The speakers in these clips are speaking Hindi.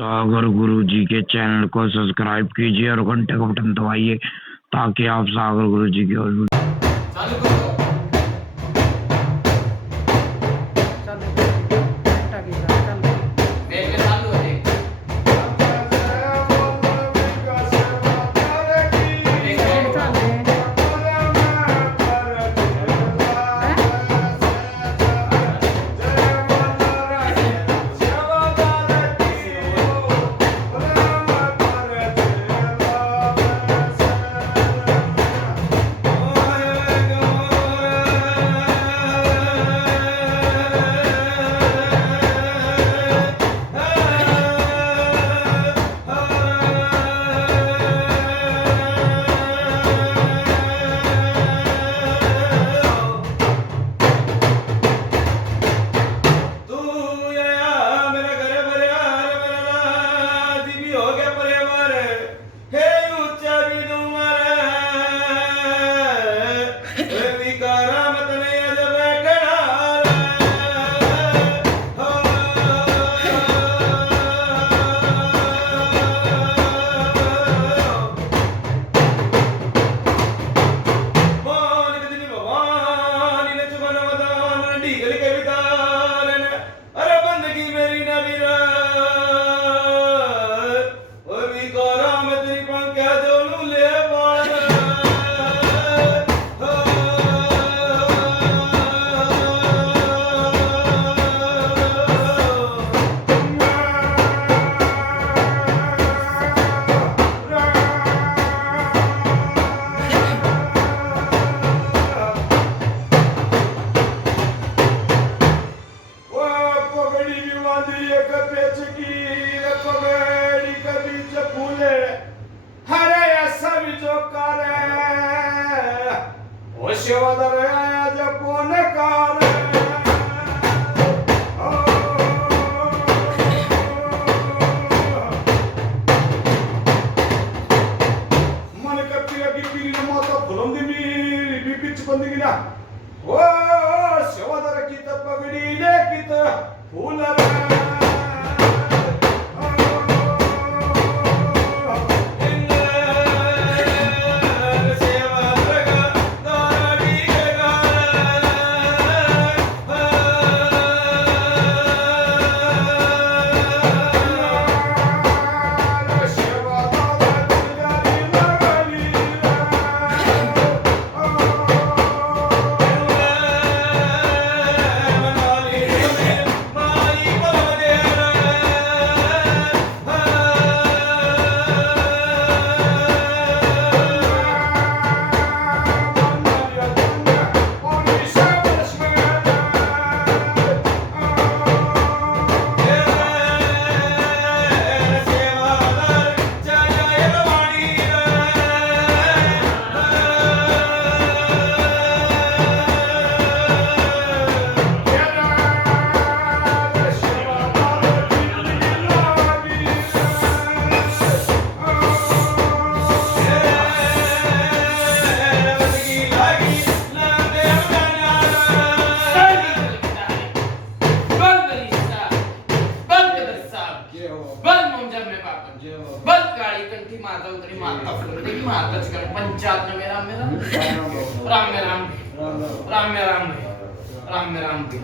सागर गुरुजी के चैनल को सब्सक्राइब कीजिए और घंटे का बटन दबाइए ताकि आप सागर गुरुजी की और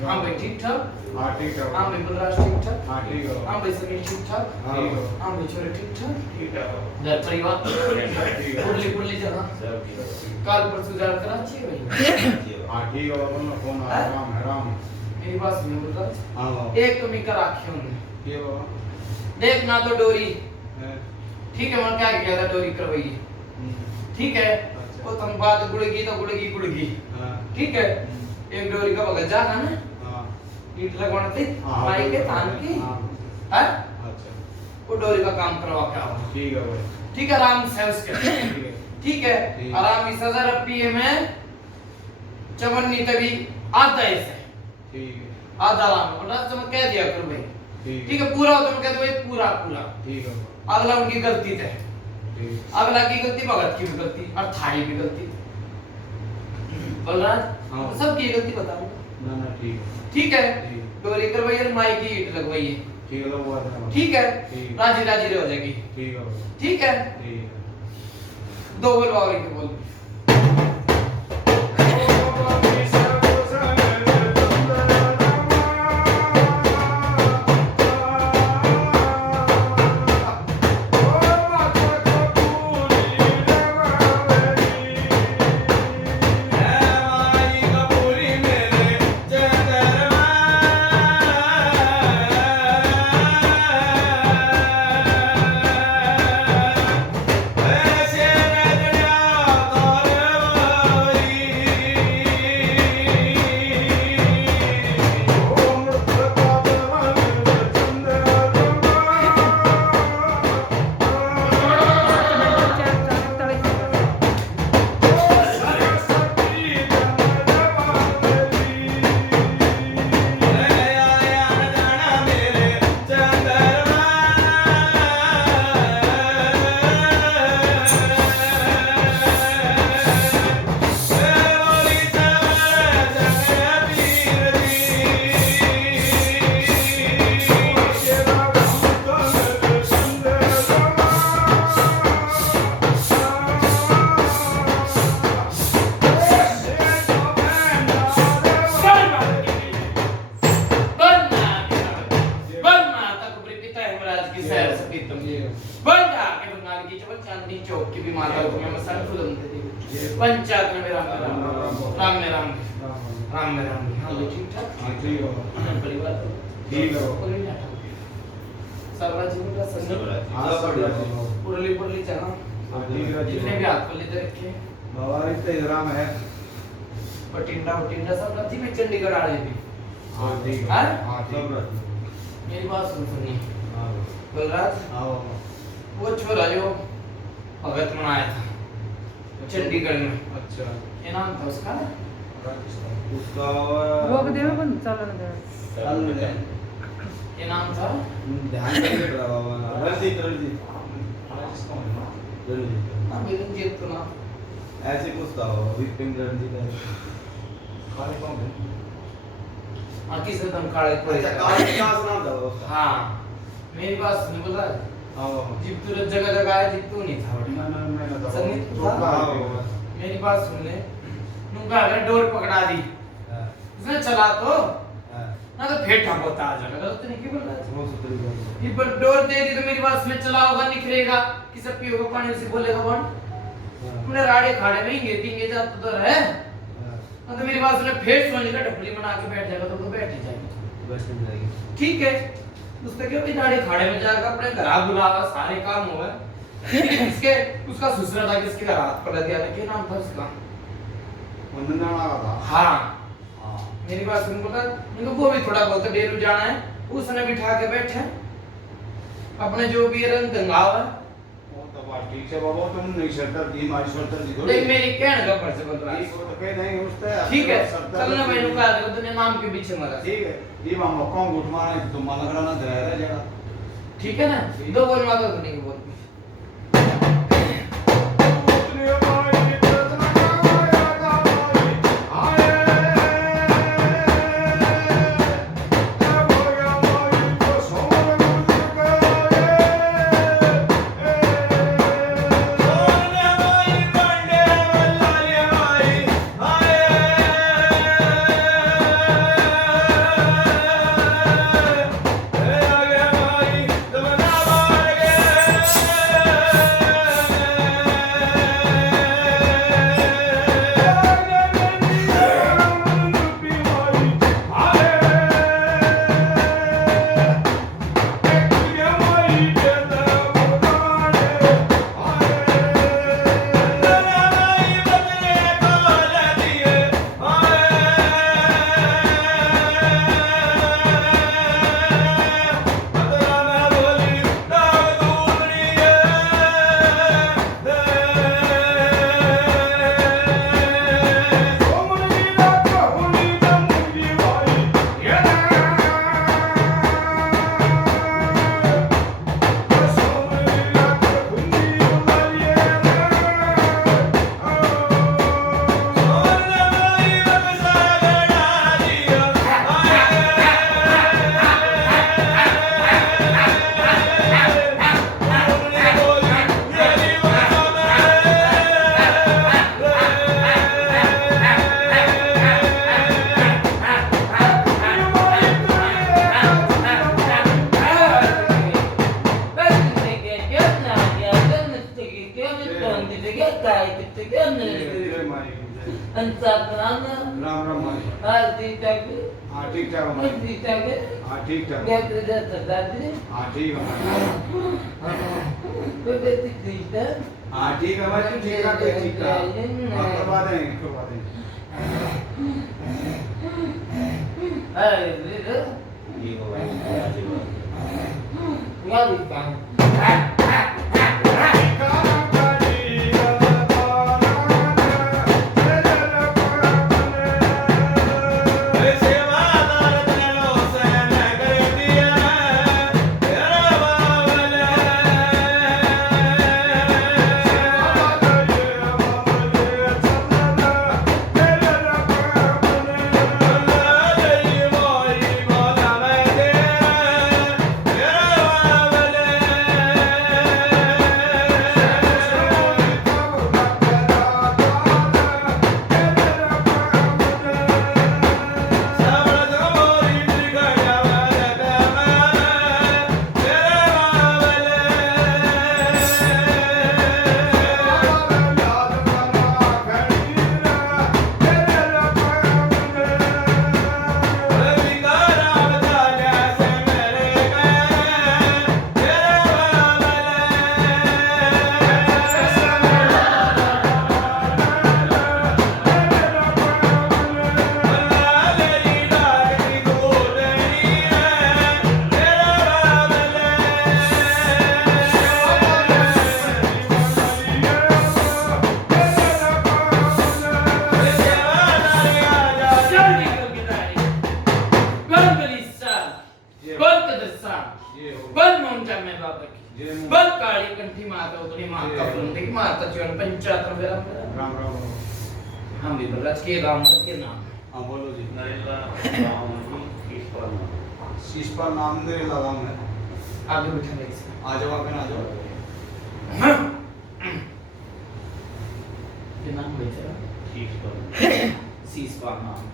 हाँ भाई ठीक ठाक। हाँ ठीक ठाक। हाँ भाई बलराज ठीक ठाक। हाँ ठीक है। हाँ भाई समीर ठीक ठाक। हाँ भाई छोरे ठीक ठाक। ठीक है। घर परिवार पुरली पुरली जगह काल परसों जा कर अच्छी है भाई। हाँ ठीक है बाबा ना फोन आ राम है राम। मेरी बात सुनो बलराज। हाँ एक कमी कर आखे हमने। ये बाबा देख ना तो डोरी ठीक है मन क्या किया था डोरी करवाई ठीक है वो तुम बात गुड़गी तो गुड़गी गुड़गी ठीक है एक डोरी का बगल जाना ना हां ईट लगवाना थी भाई के थान की हां अच्छा वो डोरी का काम करवा के आओ ठीक है भाई ठीक है आराम से उसके ठीक है आराम 20000 रुपये में चमन्नी तभी आता है से ठीक है आधा आराम और रात में कह दिया करो भाई ठीक है पूरा हो तुम कह दो भाई पूरा पूरा ठीक है अगला उनकी गलती है अगला की गलती भगत की भी गलती और थारी भी गलती बलराज हाँ। तो सबकी गलती बताओ ना ना ठीक है डोरी करवाइए माई की ईट लगवाइए ठीक है, वो बात है। ठीक है, ठीक। राजी राजी हो जाएगी। ठीक है, ठीक है, ठीक है। दो बोल बाबरी के बोल। पंचायत में राम राम राम में राम राम में राम। हाँ ठीक ठाक। हाँ ठीक है। परिवार ठीक है। सब राजी में संग। हाँ सब राजी। पुरली पुरली चना। हाँ ठीक है। जितने भी हाथ पल्ले दे रखे। बाबा इतना ग्राम है। बटिंडा बटिंडा सब राजी में चंडीगढ़ आ रही थी। हाँ ठीक है। हाँ? हाँ सब राजी। मेरी बात सुनी। हाँ बलराज हाँ वो छोरा जो भगत मनाया था चंडीगढ़ में। अच्छा। ये नाम था उसका ना? उसका रोक देवे पण चालू ना चल दे। ये नाम था ध्यान से कर रहा बाबा। रणजीत रणजीत रणजीत। हाँ बिरंजीत तो नाम। ऐसे पूछता हो विपिन रणजीत है। काले कौन है? हाँ किसे तुम काले कोई। अच्छा काले का नाम था उसका। हाँ मेरी बात सुन बोला हाँ बाबा। जिप्तू जगह जगह है जिप्तू नहीं था ना संगीत तो था? हाँ मेरी बात सुन ले नुका अगर डोर पकड़ा दी हाँ उसने चला तो हाँ ना तो फिर ठप होता आ जाएगा गलत नहीं क्यों बोल रहा है वो सुतरी बात। ये पर डोर दे दी तो मेरी बात सुन चला होगा निकलेगा कि सब पियोगा पानी से बोलेगा कौन तुमने राड़े खाड़े में ही गेटिंगे जाता तो रहे ना तो मेरी बात सुन फिर सोने का ढपली बना के बैठ जाएगा तो बैठ ही जाएगा बस मिल जाएगी। ठीक है उसने क्यों भी राड़े खाड़े में जाकर अपने घर बुलावा सारे काम हुआ इसके उसका ससुरा था किसके घर हाथ पकड़ दिया था क्या नाम था उसका वंदना वाला था। हाँ हाँ मेरी बात सुन बोला इनको वो भी थोड़ा बहुत डेरू जाना है उसने बिठा के बैठे अपने जो भी रंग दंगाव है वो तो बात ठीक है बाबा तुम नहीं शर्तर दी मारी शर्तर दी थोड़ी। देख मेरी कहने का फर्ज बोल रहा है इसको तो कह नहीं उससे ठीक है कल ना मैंने कहा था तूने नाम के पीछे मरा ठीक है ये मामा कौन गुट मारा है तुम माना करा ना दे रहा जगह। ठीक है ना दो बोल माता तो नहीं बोल पंचात्मनाम राम राम भाई हाँ ठीक ठाक हाँ ठीक ठाक हमारे ठीक ठाक है हाँ ठीक ठाक क्या कर रहा था दादी हाँ ठीक है हमारे कोई बेटी ठीक है हाँ ठीक है भाई तू ठीक ठाक है ठीक ठाक करवा देंगे अरे ठीक है भाई क्या लिखा है बल काली कंठी माता उतरी माता फुंडी माता चरण पंचात्र वेला राम राम हम भी बलराज के राम के नाम हाँ बोलो जी नरेंद्र राम शीशपाल नाम दे लगा मैं आगे बैठा ले आ जाओ आप आ जाओ ये नाम बैठा शीश पर शीश पाल नाम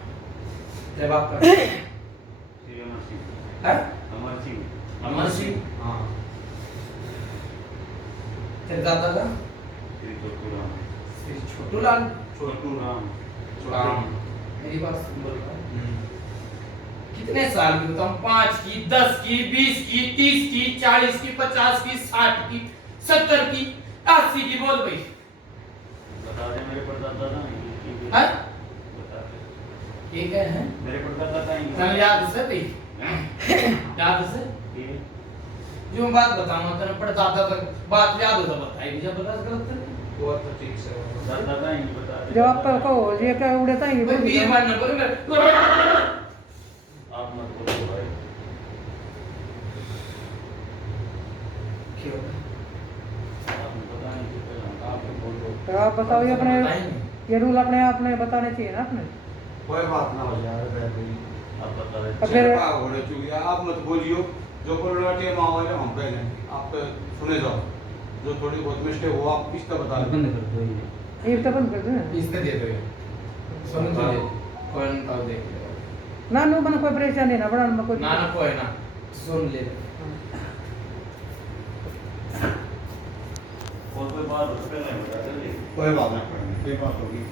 तेरे बाप का श्री अमर सिंह है अमर सिंह अमर सिंह हाँ तेरे दादा का श्री छोटू राम श्री छोटू लाल छोटू राम राम मेरी बात सुन बोल रहा कितने साल की बताऊं 5 की 10 की 20 की 30 की 40 की 50 की 60 की 70 की 80 की बोल भाई बता दे मेरे परदादा ना हाँ बता दे ये क्या है मेरे परदादा का ही चल याद से भाई याद से ये जो मैं बात बताऊंगा तेरे परदादा तक बात याद हो तो बताएगी जब बता गलत है वो तो ठीक से दादा का ही बता दे जब आप कहो ये क्या उड़ता है भाई वीर मान न बोलो आप मत बोलो भाई क्यों आप पता नहीं कितना आप बोलो तो आप बताओ ये अपने ये रूल अपने आप में बताने चाहिए ना अपने कोई बात ना हो जाए बैठे आप बता दे अब फिर होने चुकी है आप मत बोलियो जो कोरोना के माहौल है हम पे नहीं आप सुने जाओ जो थोड़ी बहुत मिस्टेक हो आप किसका बता दो बंद कर दो ये तो बंद कर दो ना इसने दे दो सुन तो दे कौन ताऊ देख ले ना नो बना कोई परेशानी ना बड़ा ना कोई ना ना कोई ना सुन ले और कोई बात हो तो पहले बता दे कोई बात ना कोई बात होगी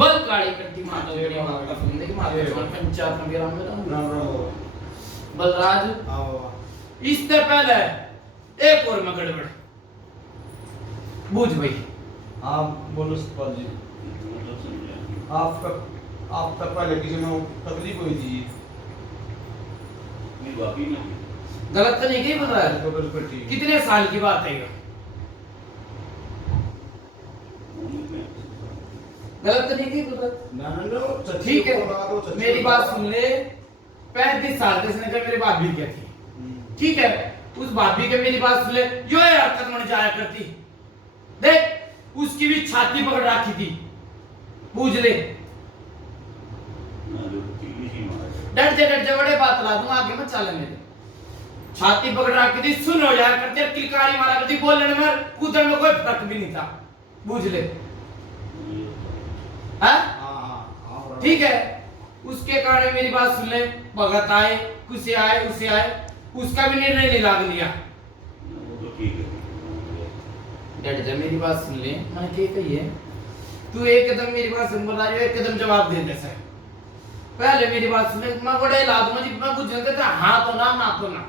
बल काली कंठी माता उतरी माता फुंडी माता चरण पंचात्र वेला राम राम बलराज आओ इससे पहले एक और में गड़बड़ बूझ भाई। हाँ बोलो सतपाल जी। मतलब समझा आप तक पहले किसी में तकलीफ हुई थी? मेरी भाभी ने गलत तो नहीं कही बोल रहा है? तो बिल्कुल ठीक। कितने साल की बात है ये? गलत तो नहीं कही बोल रहा? ना ठीक है, मेरी बात सुन ले। 35 साल के इसने कहा मेरी भाभी क्या थी, ठीक है, उस भाभी के मेरी बात सुन ले, यो हरकत मन जाया करती। देख उसकी भी छाती पकड़ रखी थी, पूछ ले। डट जा बड़े बात ला दूंगा, आगे मत चले मेरे। छाती पकड़ रखी थी, सुन हो जाया करती, किलकारी मारा करती, बोलने में कूदने में कोई फर्क भी नहीं था, पूछ ले। हाँ ठीक है, उसके कारण मेरी बात सुन ले, भगत आए, कुछ आए, उसे आए, उसका भी निर्णय नहीं लाग लिया। डट जा, मेरी बात सुन ले, मैंने क्या कही है, तू एक कदम मेरी बात सुन बोला, एक कदम जवाब दे दे सर। पहले मेरी बात सुन ले, मैं बड़े ला दूंगा जी, मैं कुछ जानते थे, हाँ तो ना तो ना,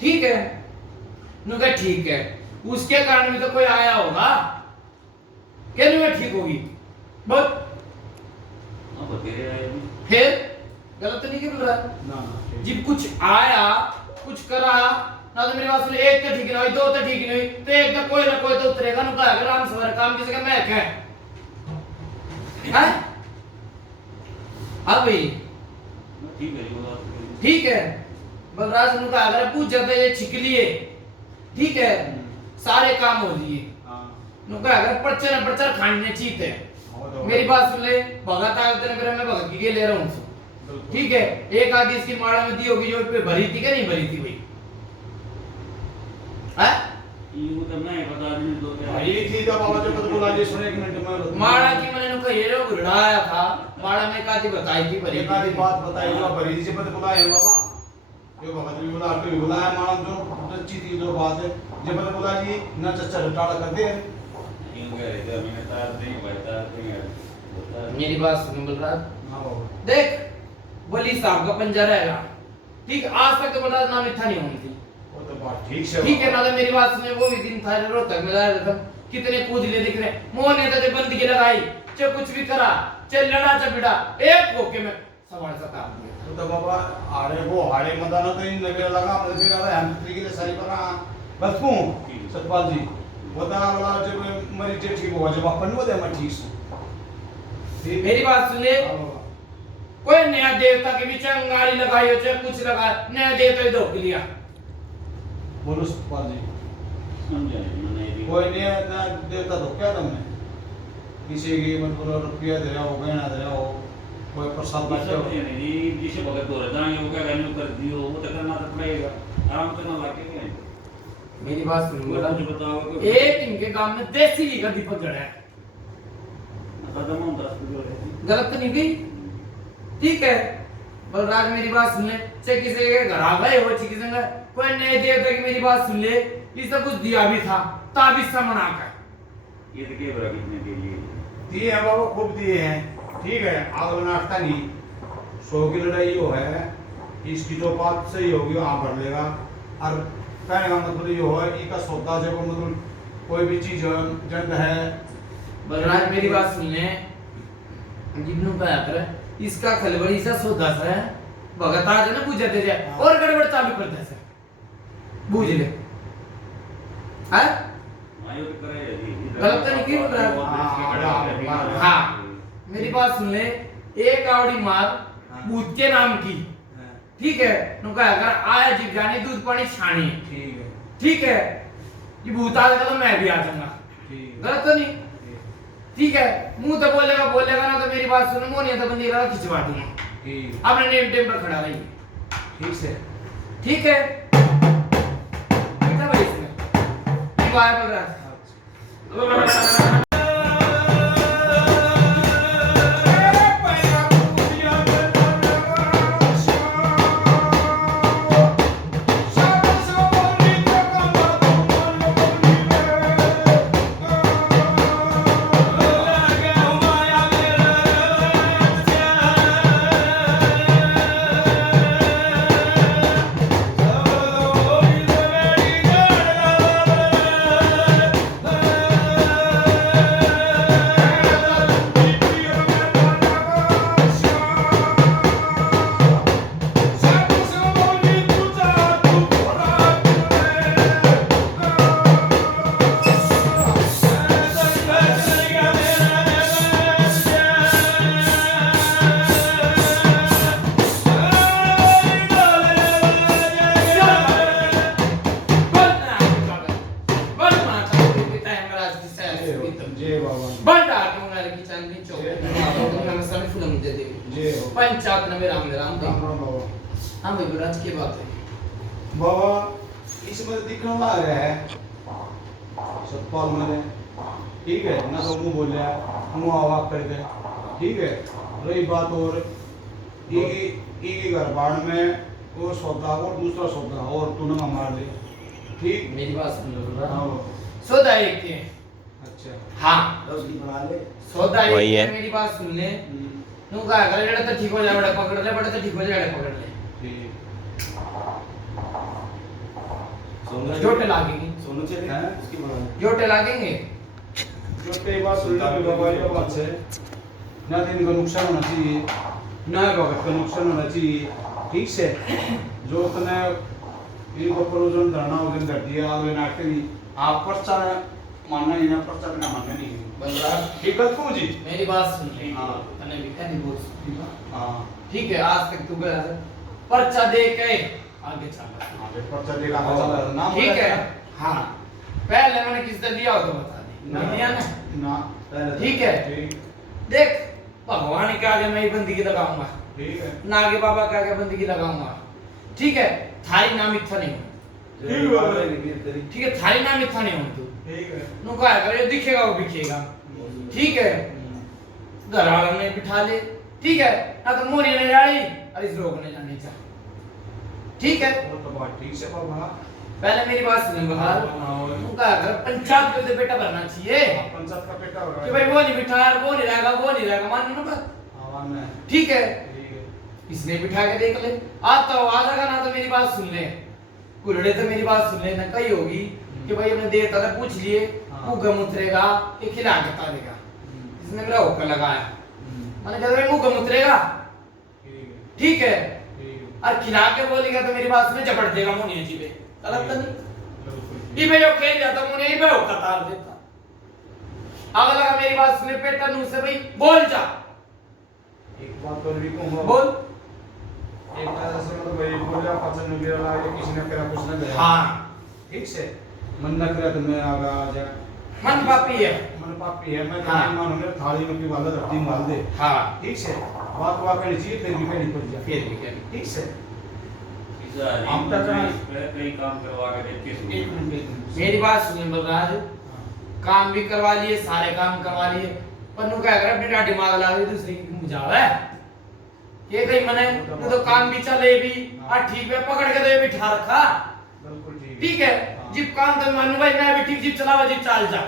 ठीक है। नुका ठीक है, उसके कारण भी तो कोई आया होगा, क्या नहीं ठीक होगी बहुत। फिर गलत तो नहीं क्यों बोल रहा है? जब कुछ आया, कुछ करा ना, तो मेरी बात सुन, एक तो ठीक नहीं हुई, दो तो ठीक नहीं हुई, तो एक तो कोई ना कोई तो उतरेगा। नुका अगर राम सवर काम किसी का मैं है? हाँ भाई ठीक है, बलराज नुका अगर पूछ जाता है ये छिकली है, ठीक है, सारे काम हो लिए, नुका अगर पर्चर खाने चीत है। मेरी बात सुन ले, भगत आया तेरे मेरे, मैं भगत की ले रहा हूँ, ठीक है। एक आदि इसकी माड़ा में दी होगी जो पे भरी थी क्या नहीं भरी थी भाई? ये तो नहीं पता नहीं तो क्या ये थी जब बाबा जो पता बोला, ये सुने एक मिनट में माड़ा की मैंने नुका ये रो घुड़ाया था, माड़ा में एक आदि बताई थी भरी एक आधी बात बताई जो भरी थी, पता बोला है बाबा, जो भगत भी बोला, आपको भी बोला है, माड़ा जो अच्छी थी जो बात है, जो पता बोला जी ना चच्चा टाड़ा कर दे। मेरी बात सुन बलराज, देख वली साहब का पंजा रहेगा, ठीक, आज तक तो बलराज नाम इतना नहीं होनी थी, वो तो बात ठीक है ना। तो मेरी बात सुने, वो भी दिन था रोहतक में जाया था, कितने कूद ले दिख रहे, मोह ने तो बंदगी लगाई, चाहे कुछ भी करा, चाहे लड़ा चाहे बिड़ा, एक होके में सवाल सता दिया। तो बाबा हाड़े मदाना तो इन लगे लगा, मतलब फिर अरे हम तरीके से सही बना बस को सतपाल जी बता वाला जब मरी जे ठीक हुआ, जब अपन वो दे मैं ठीक हूं। मेरी बात सुन ले, कोई नया देवता के बीच अंगारी लगाई हो, चाहे कुछ लगा, नया देवता ही धोख लिया। बोलो सतपाल जी, समझा नहीं कोई नया देवता धोख क्या तुमने? किसी की मतलब रुपया दे रहा हो, गहना दे रहा हो, कोई प्रसाद बांट रहा हो, जिसे भगत हो रहा है वो क्या करने कर दियो, वो तो करना तो पड़ेगा, आराम से ना लाके क्या है। मेरी बात सुन बोला, मुझे बताओ एक इनके गांव में देसी घी का दीपक जड़ा है, खत्म हो 10 किलो है, गलत तो नहीं गई, ठीक है। बलराज मेरी बात सुन ले, चाहे किसी के घर आ गए हो, किसी के कोई नए देवता की मेरी बात सुन ले, इससे कुछ दिया भी था, ताबीज सा मना कर, ये तो के बरा कितने के लिए दिए हैं बाबा, खूब दिए हैं, ठीक है। आग नाश्ता नहीं, 100 की लड़ाई हो है, इसकी जो बात सही होगी वहाँ भर लेगा। और कहने का मतलब ये है कि का सौदा से मतलब कोई भी चीज जंग है। बलराज मेरी बात सुन ले, जिन्नू का कर इसका खलबड़ी सा सौदा सा है, भगत आज ना पूछ जाते जाए और गड़बड़ चालू करते से, बूझ ले, है आयो तो करे जी गलत तो नहीं की बोल रहा। हाँ मेरी बात सुन ले, एक आवड़ी मार भूत के नाम की, ठीक है, नुका अगर आया जीव जाने दूध पानी छानी, ठीक है, ये भूत आ जाएगा तो मैं भी आ जाऊंगा, गलत तो नहीं, ठीक है। मुंह तो बोलेगा ना, तो मेरी बात सुनो, मुंह नहीं तो बंदी का खिंचवा दूंगा, अपने नेम टेम पर खड़ा रही, ठीक से, ठीक है। बैठा भाई इसमें, बाय बलराज। पंचायत ने राम राम राम राम बाबा। हाँ भाई बराज की बात है बाबा इसमें दिखने लग रहा है सतपाल मैंने, ठीक है ना, तो मुंह बोल रहा है, मुंह आवाज करके, ठीक है। रही बात और घर बाड़ में वो सौदा और दूसरा सौदा और तूने मार दे, ठीक। मेरी बात सुन लो हाँ सौदा एक है अच्छा हाँ उसकी बना ले। सौदा एक वही है। है मेरी बात सुन ले तू कहा कर लेड़ा तो ठीक हो जाए बड़ा पकड़ ले बड़ा तो ठीक हो जाए पकड़ ले ठीक जोटे लागेंगे सोनू चले हैं उसकी बना ले। जोटे लागेंगे जो कई बात सुन लो बाबा, ये बात से ना दिन का नुकसान होना चाहिए ना भगत का नुकसान होना चाहिए, ठीक से। जो तने इनको प्रोजन धरना उस दिन धर दिया आगे नाटक नहीं, आप पर्चा मानना ही ना, पर्चा बिना मानना नहीं बलराज ठीक है तू जी। मेरी बात सुन ले हाँ। तने भी कहनी बोल सकती हूँ। हाँ ठीक है आज तक तू गया था पर्चा दे के आगे चल हाँ पर्चा देगा तो चला नाम ठीक है बताया। हाँ पहले मैंने किसने दिया हो तो बता दे नहीं दिया ना ना ठीक है ठीक देख भगवान के आगे मैं ही बंदगी लगाऊंगा ठीक है नागे बाबा के आगे बंदगी लगाऊंगा ठीक है थारी नाम इतना नहीं हो ठीक है ठीक है थारी नाम इतना नहीं हो तू ठीक है नु कहा करे दिखेगा वो दिखेगा ठीक है घर वालों ने बिठा ले ठीक है ना तो मोरी ने जाड़ी और इस लोग ने जाने जा ठीक है वो तो बात ठीक से बाबा। पहले मेरी बात सुन बहार तू कहा कर पंचायत के लिए बेटा भरना चाहिए पंचायत का बेटा हो रहा कि भाई वो नहीं बिठा वो नहीं रहेगा मान लो बात आवाज में ठीक है ठीक है इसने बिठा के देख ले आता आ जाएगा ना तो मेरी बात सुन ले कुलड़े तो मेरी बात सुन ले ना कही होगी कि भाई अपने देवता ने पूछ लिए मुंह उतरेगा कि खिला के तारेगा इसने मेरा होकर लगाया मैंने कहा भाई मुंह उतरेगा ठीक है और खिला के बोलेगा तो मेरी बात सुने झपट देगा मोनिया जी पे गलत तो नहीं ये भाई जो खेल जाता मोनिया ही भाई होकर तार देता अगला मेरी बात सुने पेटा नू से भाई बोल जा एक बात और भी कहूंगा बोल एक बात ऐसे मतलब भाई बोला पसंद नहीं मेरा लगा किसी ने करा कुछ ना गया हाँ ठीक से मन न करे तो मैं आगा आ जा मन पापी है मन पापी है मैं हाँ। नहीं मानूंगा थाली में की वाला रद्दी मार दे हाँ ठीक से बात हुआ करनी चाहिए फिर भी कहनी पड़ जा फिर भी क्या ठीक से हम तक कई काम करवा के देते हैं। एक मिनट मेरी बात सुनिए बलराज काम भी करवा लिए सारे काम करवा लिए पर नु क्या कर अपनी डाडी मांग ला दूसरी की मुझावे ये कहीं मने नु तो काम भी चले भी आ ठीक है पकड़ के तो ये बिठा रखा बिल्कुल ठीक है जिप काम तो मानू भाई मैं भी ठीक जिप चलावा जिप चाल जा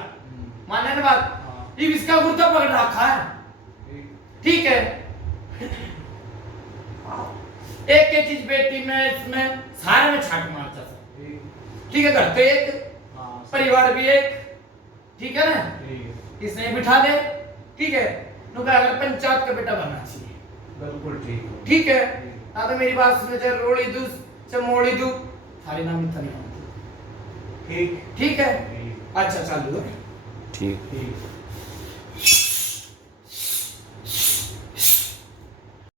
मानने की बात ये इसका कुर्ता पकड़ रखा है ठीक है एक एक चीज बेटी में इसमें सारे में छाट मारता था ठीक है घर पे एक परिवार भी एक ठीक है ना इसने बिठा दे ठीक है नु कहा अगर पंचायत का बेटा बनना चाहिए बिल्कुल ठीक ठीक है ना तो मेरी बात सुने चाहे रोड़ी दूस चाहे मोड़ी दू थारे नाम इतना नहीं ठीक ठीक है अच्छा चालू है ठीक ठीक